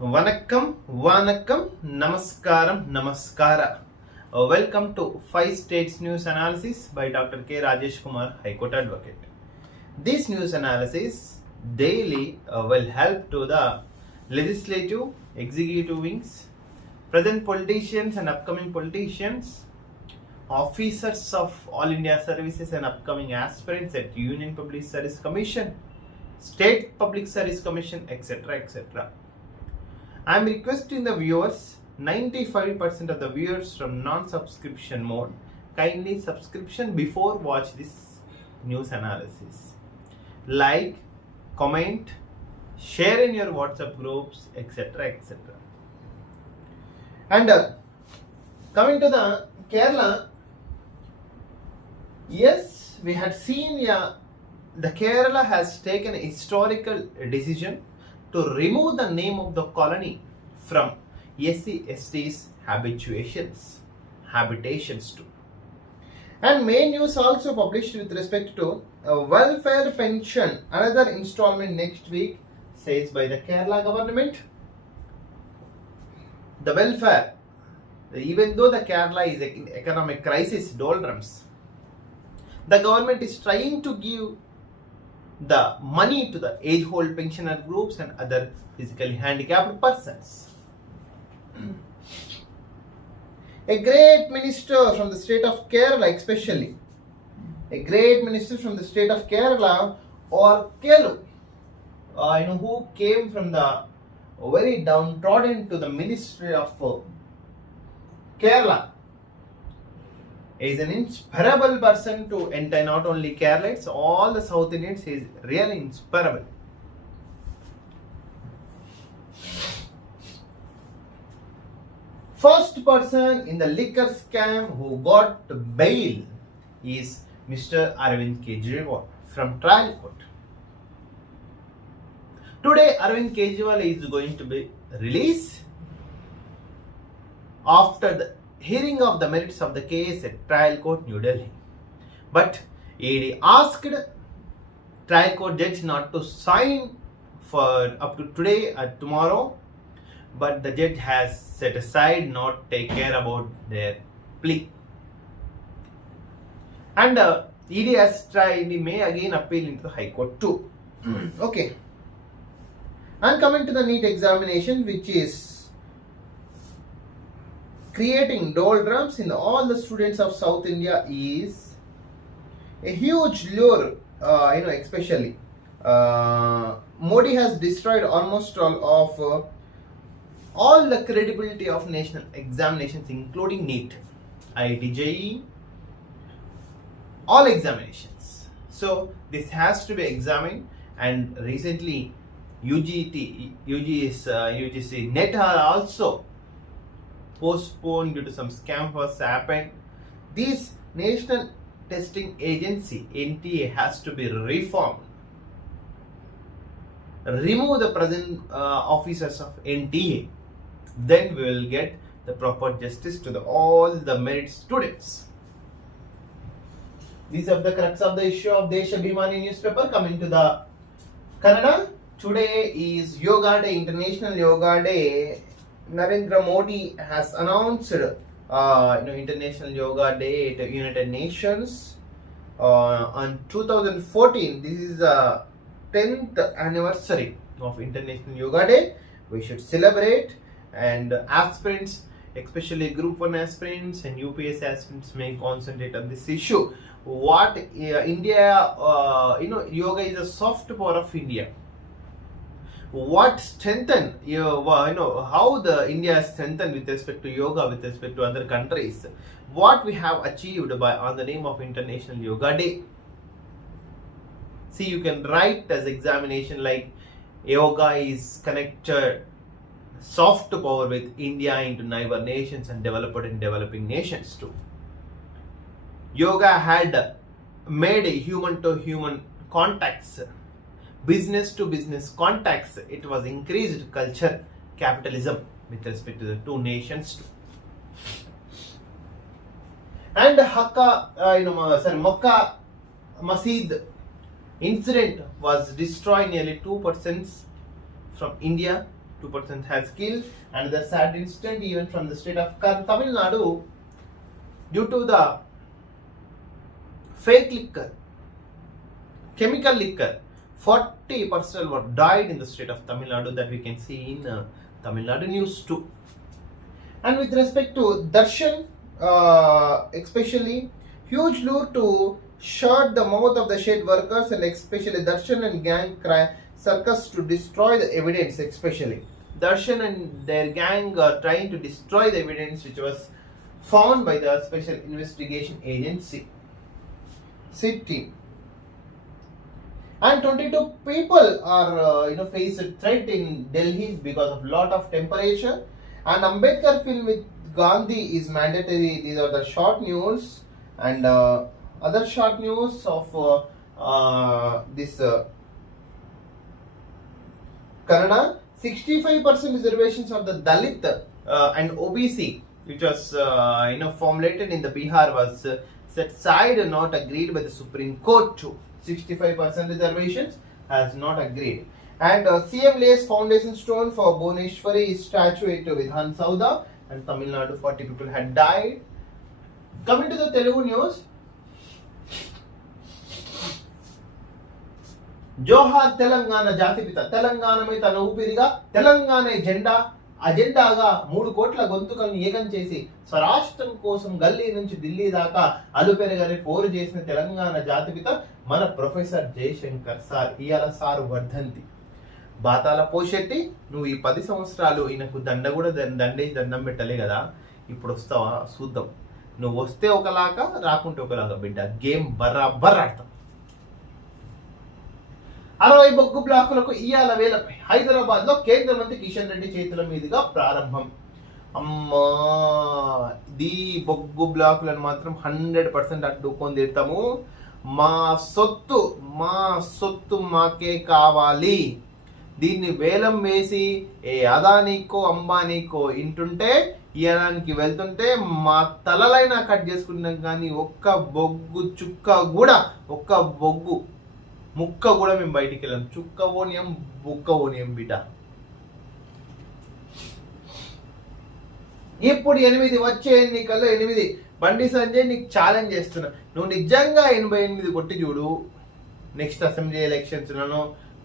Vanakkam, Vanakkam, Namaskaram, Namaskara. Welcome to 5 States News Analysis by Dr. K. Rajesh Kumar, High Court Advocate. This news analysis daily will help to the legislative, executive wings, present politicians and upcoming politicians, officers of All India Services and upcoming aspirants at Union Public Service Commission, State Public Service Commission, etc. etc. I am requesting the viewers, 95% of the viewers from non-subscription mode, kindly subscription before watch this news analysis. Like, comment, share in your WhatsApp groups, etc. etc. And coming to the Kerala, yes, we had seen the Kerala has taken a historical decision to remove the name of the colony from SC/ST's habitations too. And main news also published with respect to welfare pension, another installment next week, says by the Kerala government. The welfare, even though the Kerala is in economic crisis doldrums, the government is trying to give the money to the age-old pensioner groups and other physically handicapped persons. A great minister from the state of Kerala, especially a great minister from the state of Kerala, or Kelu, who came from the very downtrodden to the ministry of Kerala, is an inspirable person to enter not only Kerala, all the South Indians. He is really inspirable. First person in the liquor scam who got bail is Mr. Arvind Kejriwal from trial court. Today, Arvind Kejriwal is going to be released after the hearing of the merits of the case at trial court, New Delhi. But ED asked trial court judge not to sign for up to today or tomorrow, but the judge has set aside, not take care about their plea. And ED has tried, may again appeal into the High Court too. Okay. And coming to the NEET examination, which is creating doldrums in all the students of South India, is a huge lure, especially. Modi has destroyed almost all the credibility of national examinations, including NEET, IIT JEE, all examinations. So this has to be examined, and recently UGC NET are also postponed due to some scam was happened. This National Testing Agency, NTA, has to be reformed. Remove the present officers of NTA. Then we will get the proper justice to all the merit students. These are the crux of the issue of Deshabhimani newspaper. Coming to the Kannada, today is Yoga Day, International Yoga Day. Narendra Modi has announced International Yoga Day at United Nations on 2014. This is the 10th anniversary of International Yoga Day. We should celebrate, and aspirants, especially Group 1 aspirants and UPS aspirants, may concentrate on this issue. What India, yoga is a soft power of India. What strengthen, how the India has strengthened with respect to yoga, with respect to other countries, what we have achieved on the name of International Yoga Day. See, you can write as examination like yoga is connected soft power with India into neighbor nations and developed and developing nations too. Yoga had made human to human contacts, business to business contacts. It was increased culture capitalism with respect to the two nations too. And Makkah Masjid incident was destroyed nearly 2% from India Two persons has killed. Another sad incident even from the state of Tamil Nadu due to the fake liquor, chemical liquor. 40 persons were died in the state of Tamil Nadu, that we can see in Tamil Nadu news too. And with respect to Darshan, especially huge lure to shut the mouth of the shed workers, and especially Darshan and gang circus to destroy the evidence. Especially Darshan and their gang are trying to destroy the evidence which was found by the Special Investigation Agency SIT team. And 22 people are faced threat in Delhi because of lot of temperature. And Ambedkar film with Gandhi is mandatory. These are the short news. And other short news of this Kannada. 65% reservations of the Dalit and OBC, which was formulated in the Bihar, was set aside and not agreed by the Supreme Court too. 65% reservations has not agreed. And CM lays foundation stone for Bhuneshwari statue at Vidhan Sauda, and Tamil Nadu 40 people had died. Coming to the Telugu news, జోహార్ తెలంగాణ జాతిపిత, తెలంగాణమే తన ఊపిరిగా, తెలంగాణ జెండా అజెండాగా 3 కోట్ల గొంతుకలను ఏకం చేసి స్వరాష్ట్రం కోసం గల్లీ నుంచి ఢిల్లీ దాకా అలుపెరగని పోరు చేసిన తెలంగాణ జాతిపిత మన ప్రొఫెసర్ జయశంకర్ సార్. ఇయాల సారు వర్ధంతి. బాతాల పోషెట్టి నువ్వు ఈ 10 సంవత్సరాలు ఈయనకు దండ కూడా దండేసి దండం పెట్టలే కదా, ఇప్పుడు వస్తావా చూద్దాం. నువ్వు వస్తే ఒకలాగా రాకుంటే ఒకలాగా బిడ్డ, గేమ్ బర్రాబర్ ఆడతాం. 60 బొగ్గు బ్లాకులకు ఇయాల వేలపై హైదరాబాద్ లో కేంద్ర మంత్రి కిషన్ రెడ్డి చేతుల మీదుగా ప్రారంభం. అమ్మా, ఈ బొగ్గు బ్లాకులను మాత్రం 100% అడ్డుకొని తీరుతాము. మా సొత్తు మాకే కావాలి. దీన్ని వేలం వేసి ఏ అదానీకో అంబానీకో ఇంటుంటే ఇయడానికి వెళ్తుంటే మా తలలైనా కట్ చేసుకుంటాం, కానీ ఒక్క బొగ్గు చుక్క కూడా, ఒక్క బొగ్గు ముక్క కూడా మేము బయటికి వెళ్ళాం. చుక్క ఓనియం బుక్క ఓనియం బిడ్డ. ఇప్పుడు 8 వచ్చే ఎన్నికల్లో 8. బండి సంజయ్ నీకు ఛాలెంజ్ చేస్తున్నా, నువ్వు నిజంగా 88 కొట్టి చూడు. నెక్స్ట్ అసెంబ్లీ ఎలక్షన్స్లను,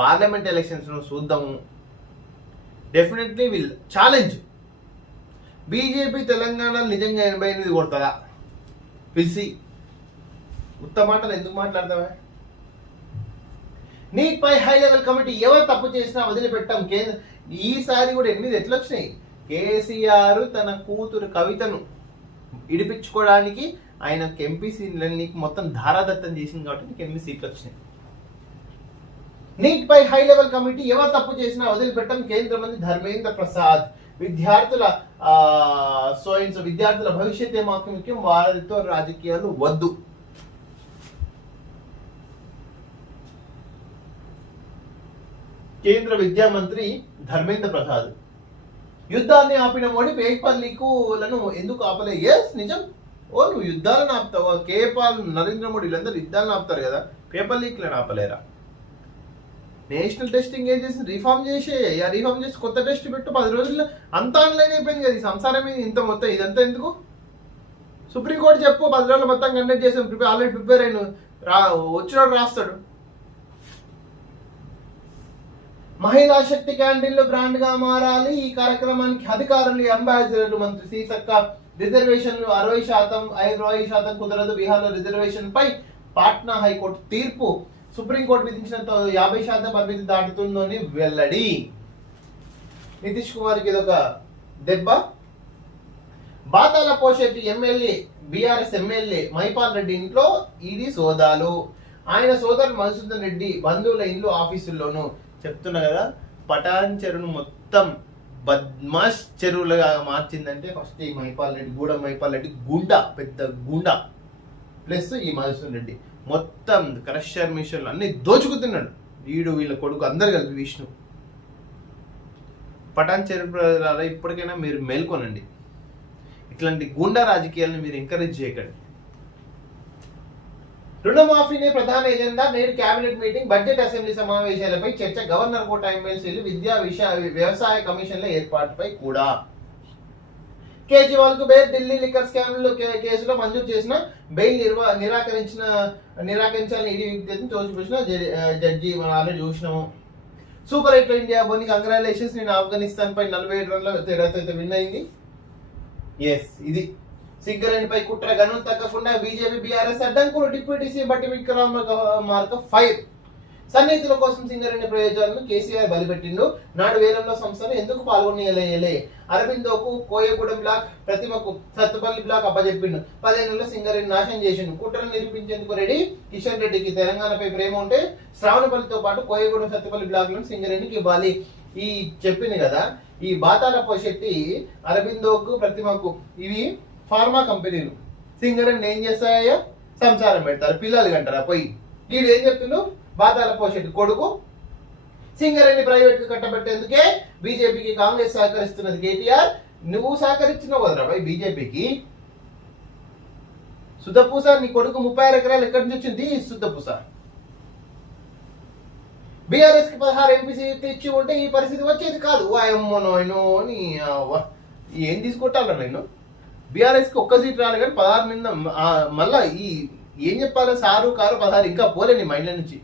పార్లమెంట్ ఎలక్షన్స్ను చూద్దాము. Definitely will challenge. బీజేపీ తెలంగాణలో నిజంగా 88 కొడుతుందా? పిలిచి ఉత్త మాటలు ఎందుకు మాట్లాడతావా? నీట్ పై హై లెవెల్ కమిటీ ఎవరు తప్పు చేసినా వదిలిపెట్టాం. ఈసారి కూడా 8 ఎట్లా వచ్చినాయి? కేసీఆర్ తన కూతురు కవితను ఇడిపించుకోవడానికి ఆయన ఎంపీ సీట్లని మొత్తం ధారాదత్తం చేసింది కాబట్టి నీకు 8 సీట్లు వచ్చినాయి. నీట్ పై హై లెవెల్ కమిటీ ఎవరు తప్పు చేసినా వదిలిపెట్టాం. కేంద్ర మంత్రి ధర్మేంద్ర ప్రసాద్. విద్యార్థుల భవిష్యత్తే మాకు ముఖ్యం, వారితో రాజకీయాలు వద్దు. కేంద్ర విద్యా మంత్రి ధర్మేంద్ర ప్రసాద్. యుద్ధాన్ని ఆపిన మోడీ పేపర్ లీకులను ఎందుకు ఆపలే? ఎస్, నిజం. నువ్వు యుద్ధాలను ఆపుతావా? కేపాల్, నరేంద్ర మోడీ వీళ్ళందరూ యుద్ధాలను ఆపుతారు కదా, పేపర్ లీక్లను ఆపలేరా? నేషనల్ టెస్టింగ్ ఏజెన్సీ రిఫార్మ్ చేసి కొత్త టెస్ట్ పెట్టు. 10 రోజుల్లో అంతా ఆన్లైన్ అయిపోయింది కదా. ఈ సంసారం ఇంత మొత్తం ఇదంతా ఎందుకు? సుప్రీంకోర్టు చెప్పు, 10 రోజులు మొత్తం కండక్ట్ చేసాం, ఆల్రెడీ ప్రిపేర్ అయిన వచ్చినోడు రాస్తాడు. మహిళా శక్తి క్యాంటీన్లు బ్రాండ్ గా మారాలి. ఈ కార్యక్రమానికి అధికారులు, అంబాసిడర్లు, మంత్రి సీతక్క. రిజర్వేషన్లు 60%, 20% కుదరదు. బీహార్లో రిజర్వేషన్ పై పాట్నా హైకోర్టు తీర్పు. సుప్రీంకోర్టు విధించిన 50% పరిమితి దాటుతుందని వెల్లడి. నితీష్ కుమార్కి ఇదొక దెబ్బ. బాతాల పోషెట్టి MLA, BRS MLA Mahipal Reddy ఇంట్లో ఈడీ సోదాలు. ఆయన సోదరు మధుసూదన్ రెడ్డి బంధువుల ఇండ్లు, ఆఫీసుల్లోనూ. చెప్తున్నా కదా, పటాన్ చెరువును మొత్తం బద్మాష్ చెరువులుగా మార్చిందంటే ఫస్ట్ ఈ మైపాల్ రెడ్డి, మైపాల్ రెడ్డి గుండా, పెద్ద గుండా, ప్లస్ ఈ మధుసూదన్ రెడ్డి మొత్తం క్రషర్ మిషన్లు అన్ని దోచుకుతున్నాడు. వీళ్ళ కొడుకు అందరు కలిపి విష్ణు. పటాన్ చెరువు ఇప్పటికైనా మీరు మేల్కొనండి. ఇట్లాంటి గుండా రాజకీయాలను మీరు ఎంకరేజ్ చేయకండి. రుణమాఫీనే ప్రధాన ఎజెండా. నేడు కేబినెట్ మీటింగ్, బడ్జెట్ అసెంబ్లీ సమావేశాలపై చర్చ. గవర్నర్ కోట ఎమ్మెల్సీలు, విద్యా వ్యవసాయ కమిషన్ల ఏర్పాటుపై కూడా. కేజ్రీవాల్ కు బెయిల్. ఢిల్లీ లిక్కర్ స్కామ్ కేసులో మంజూరు చేసిన బెయిల్ నిరాకరించాలని ఈడీ విజ్ఞప్తిని తోసిపుచ్చిన జడ్జి మనం ఆల్రెడీ చూసినాము. సూపర్ 8 ఇండియా బోని కంగ్రాచులేషన్స్. నేను ఆఫ్ఘనిస్తాన్ పై 47 రన్ల తేడాతో విన్ అయింది. ఎస్, ఇది సింగరేణిపై కుట్ర గనులు తగ్గకుండా బీజేపీ బీఆర్ఎస్ అడ్డంకులు. డిప్యూటీ సీఎం బట్టి విక్రమార్క ఫైర్. సన్నిహితుల కోసం సింగరేణి ప్రయోజనాలను కేసీఆర్ బలిపెట్టిండు. నాడు వేలంలో సంస్థను ఎందుకు పాల్గొనలే. అరబిందోకు కోయగూడెం బ్లాక్, ప్రతిమకు సత్తుపల్లి బ్లాక్ అప్పచెప్పిండు. 10 ఏళ్లలో సింగరేణి నాశనం చేసిండు. కుట్రను నిరూపించేందుకు రెడీ. కిషన్ రెడ్డికి తెలంగాణపై ప్రేమ ఉంటే శ్రావణపల్లితో పాటు కోయగూడెం సత్తుపల్లి బ్లాక్లను సింగరేణికి ఇవ్వాలి. ఈ చెప్పింది కదా, ఈ బాతాల పోషెట్టి, అరబిందోకు, ప్రతిమకు ఇవి ఫార్మా కంపెనీలు. సింగరేణి ఏం చేస్తాయో సంసారం పెడతారు, పిల్లలు కంటారా పోయి. వీడు ఏం చెప్తుండు, బాతాల పోషెట్టి కొడుకు సింగరేణి ప్రైవేట్ కు కట్టబెట్టేందుకే బీజేపీకి కాంగ్రెస్ సహకరిస్తున్నది. కేటీఆర్ నువ్వు సహకరించినావు కదరా భయ్ బీజేపీకి. సుద్దపూస నీ కొడుకు 36 ఎకరాలు ఎక్కడి నుంచి వచ్చింది సుద్దపూస. బీఆర్ఎస్ కి 16 ఎంపీ సీట్లు ఇచ్చి ఉంటే ఈ పరిస్థితి వచ్చేది కాదు. వాయమ్మోనో నీ ఏం తీసుకుంటాను నేను. బీఆర్ఎస్ కి 1 సీట్ రాలి కానీ 16 మీద మళ్ళా ఈ ఏం చెప్పాలి, సారు కారు 16 ఇంకా పోలే నీ మైండ్ల నుంచి.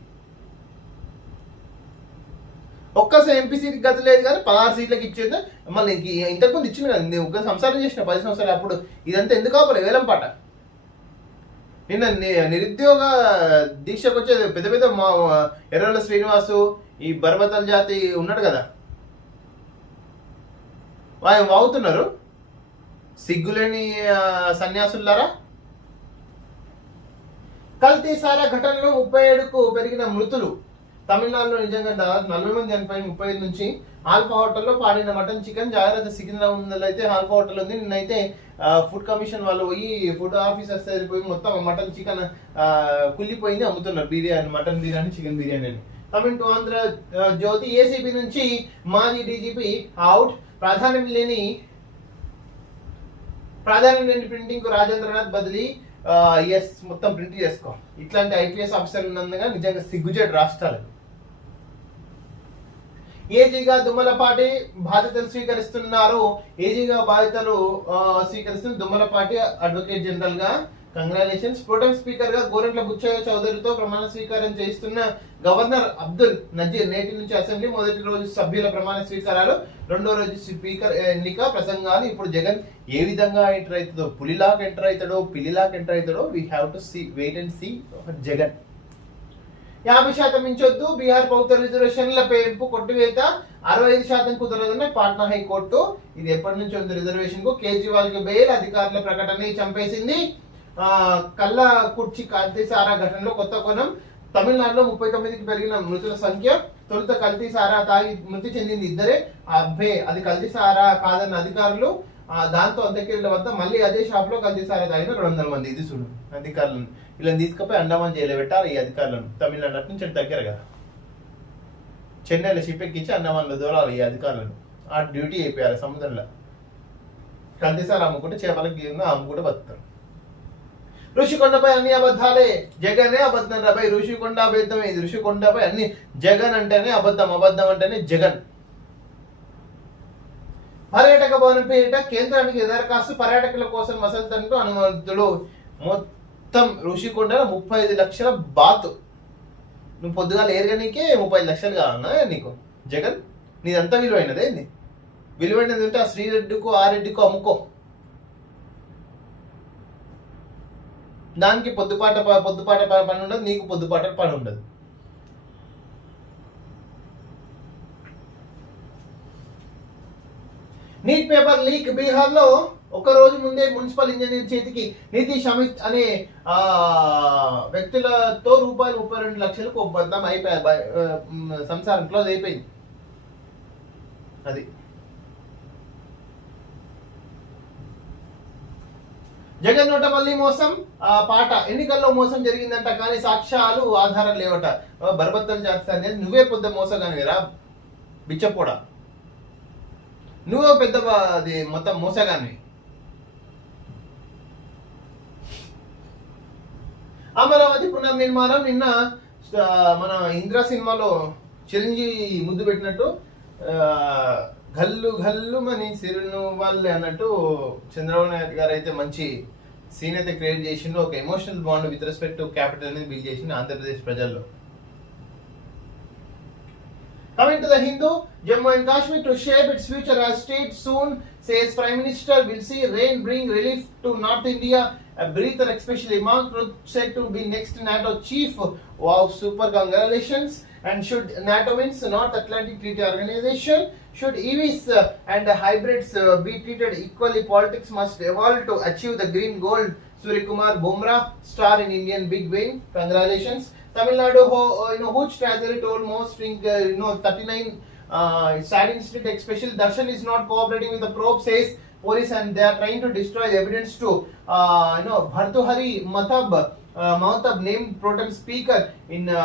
ఒక్కసారి ఎంపీ సీట్ గత లేదు కానీ 16 సీట్లకి ఇచ్చేది. మళ్ళీ ఇంతకుముందు ఇచ్చింది కదా, నేను ఒక సంసారం చేసిన 10 సంవత్సరాలు. అప్పుడు ఇదంతా ఎందుకు ఆపలే వేలం పాట. నిన్న నిరుద్యోగ దీక్షకు వచ్చేది పెద్ద పెద్ద మా ఎర్రల శ్రీనివాసు, ఈ బర్బతల జాతి ఉన్నాడు కదా, వాళ్ళు వాగుతున్నారు. సిగ్గులేని సన్యాసులారా. కల్తీ సారా ఘటనలో 37కు పెరిగిన మృతులు. తమిళనాడులో నిజంగా 40 మంది చనిపోయి 35 నుంచి. ఆల్ఫా హోటల్లో పాడిన మటన్ చికెన్ జాగ్రత్త. సికింద్రాబాద్ అయితే ఆల్ఫా హోటల్ ఉంది. నిన్నైతే ఫుడ్ కమిషన్ వాళ్ళు పోయి ఫుడ్ ఆఫీసర్స్ పోయి మొత్తం మటన్ చికెన్ కుళ్ళిపోయింది అమ్ముతున్నారు. బిర్యానీ, మటన్ బిర్యానీ, చికెన్ బిర్యానీ అని. Coming to Andhra Jyothi. ACB నుంచి మాజీ డీజీపీ అవుట్. ప్రాధాన్యం లేని ప్రింటింగ్ కు రాజేంద్రనాథ్ బదిలీ. ఎస్, మొత్తం ప్రింట్ చేసుకో. ఇట్లాంటి ఐపీఎస్ ఆఫీసర్ ఉన్నందుగా నిజంగా సిగ్గుచేటు రాష్ట్రాలు. ఏజీగా దుమ్మలపాటి బాధ్యతలు స్వీకరిస్తున్నారు. ఏజీగా బాధ్యతలు స్వీకరిస్తున్న దుమ్మలపాటి అడ్వకేట్ జనరల్ గా కంగ్రాచులేషన్స్. ప్రోటెం స్పీకర్ గా గోరంట్ల బుచ్చయ్య చౌదరితో ప్రమాణ స్వీకారం చేస్తున్న గవర్నర్ అబ్దుల్ నజీర్. నేటి నుంచి అసెంబ్లీ. మొదటి రోజు సభ్యుల ప్రమాణ స్వీకారాలు, రెండో రోజు స్పీకర్ ఎన్నిక, ప్రసంగాలు. ఇప్పుడు జగన్ ఏ విధంగా ఎంటర్ అవుతుందో, పులిలాగా ఎంటర్ అవుతాడో, పిల్లిలాగా ఎంటర్ అవుతాడో, we have to see, wait and see Jagan. 50% మించొద్దు. బీహార్ ప్రభుత్వ రిజర్వేషన్ల పెంపు కొట్టివేత 65% కుదరదని పాట్నా హైకోర్టు. ఇది ఎప్పటి నుంచి ఉంది రిజర్వేషన్ కు. కేజ్రీవాల్ కి బెయిల్. అధికారుల ప్రకటన చంపేసింది. కళ్ళ కుర్చీ కల్తీ సారా ఘటనలో కొత్త కోణం. తమిళనాడులో 39కి పెరిగిన మృతుల సంఖ్య. తొలుత కల్తీ సారా తాగి మృతి చెందింది 2. అది కల్తీ సారా కాదన్న అధికారులు. దాంతో అంత్యక్రియల వద్ద మళ్ళీ అదే షాప్ లో కల్తీ సారా తాగిన 200 మంది. ఇది చూడు అధికారులను. ఇలా తీసుకుపోయి అండమాన్ జైలు పెట్టారు ఈ అధికారులను. తమిళనాడు అటు నుంచి దగ్గర కదా, చెన్నైలో షిప్ ఎక్కించి అండమాన్లో దూరాలి ఈ అధికారులను. ఆ డ్యూటీ అయిపోయారు సముద్రంలో. కల్తీ సారా అమ్ముకుంటే చేపలకి అమ్ముకుంటే బతుకుతారు. ఋషికొండపై అన్ని అబద్ధాలే. జగనే అబద్ధం రాబాయి. ఋషికొండ అబద్ధమే. ఇది ఋషికొండపై అన్ని. జగన్ అంటేనే అబద్ధం, అబద్ధం అంటేనే జగన్. పర్యాటక భవనం పేరిట కేంద్రానికి దరఖాస్తు. పర్యాటకుల కోసం వసంతంటూ అనుమతులు. మొత్తం ఋషికొండలో 35 లక్షల బాత్. నువ్వు పొద్దుగా ఏరగనీకే 35 లక్షలు కావాలన్నా నీకు జగన్? నీదంతా విలువైనదే. ఏంది విలువైనది ఉంటే ఆ శ్రీరెడ్డికో ఆ రెడ్డికో అమ్ముకో. దానికి పొద్దుపాట పని ఉండదు, నీకు పొద్దుపాట పని ఉండదు. Neat paper leak. బీహార్లో ఒక రోజు ముందే మున్సిపల్ ఇంజనీర్ చేతికి నితీష్ అమిత్ అనే వ్యక్తులతో రూపాయలు 32 లక్షలకు ఒప్పందం అయిపోయాయి. సంసారం క్లోజ్ అయిపోయింది. అది జగన్ నోట మళ్ళీ మోసం. పాట. ఎన్నికల్లో మోసం జరిగిందంట కానీ సాక్ష్యాలు ఆధారం లేవట. బర్బత్తలు చేస్తాను. నువ్వే పెద్ద మోసగానివిరా బిచ్చపోడా. నువ్వే పెద్ద అది మొత్తం మోసగానివి. అమరావతి పునర్నిర్మాణం నిన్న మన ఇంద్ర సినిమాలో చిరంజీవి ముద్దు పెట్టినట్టు గల్లు గల్లు మని సిరును వాళ్ళే అన్నట్టు చంద్రబాబు నాయుడు గారు అయితే మంచి సీన్ అయితే క్రియేట్ చేసిండు. ఒక emotional bond with respect to capital అనేది బిల్డ్ చేసిండు ఆంధ్రప్రదేశ్ ప్రజల్లో. Coming to the Hindu, Jammu and Kashmir to shape its future as state soon, says Prime Minister. Will see rain bring relief to North India. A breather, especially Mark Rutte said to be next NATO chief. Wow, super congratulations. And should NATO means North Atlantic Treaty Organization, should EVs and hybrids be treated equally? Politics must evolve to achieve the green gold. Suryakumar Bumrah, star in Indian big win. Congratulations. Tamil Nadu, Hooch Treasury told most 39 sad incident, especially Darshan is not cooperating with the probe, says police, and they are trying to destroy the evidence to Bhartuhari Mahatab named pro tem speaker in the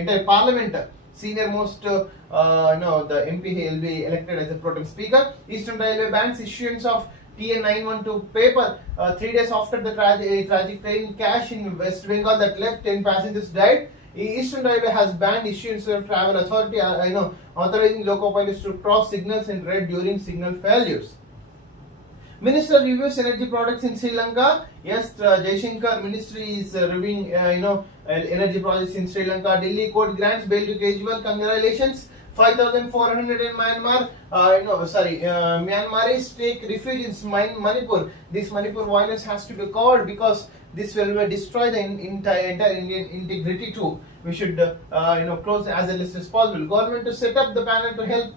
entire parliament. Senior most the MP will be elected as a pro tem speaker. Eastern Railway bans issuance of TN 912 paper 3 days after the tragic train crash in West Bengal that left 10 passengers died. Eastern Railway has banned issuance of travel authority authorizing loco pilots to cross signals in red during signal failures. Minister reviews energy products in Sri Lanka. Yes, Jaishankar ministry is reviewing energy projects in Sri Lanka. Delhi court grants bail to Kejriwal. Congratulations. 5,400 in Myanmar. Myanmaris take refuge in Manipur. This Manipur violence has to be called because this will destroy the entire Indian integrity too. We should close as early as possible. Government to set up the panel to help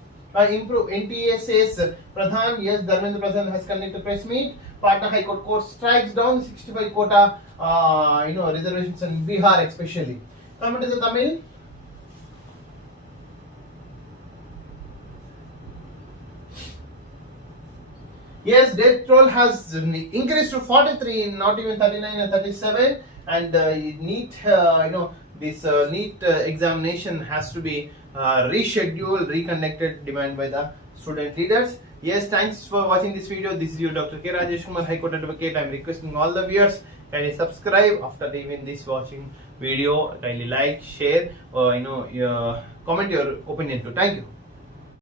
improve. NTA says Pradhan. Yes, Dharmendra Pradhan has conducted press meet. Patna High Court strikes down 65 quota reservations in Bihar especially. Coming to the Tamil. Yes, death toll has increased to 43, not even 39 and 37. And NEET, this NEET examination has to be rescheduled, reconducted, demanded by the student leaders. Yes, thanks for watching this video. This is your Dr. K. Rajesh Kumar, High Court Advocate. I am requesting all the viewers kindly subscribe after even this watching video. Kindly like, share, comment your opinion too. Thank you.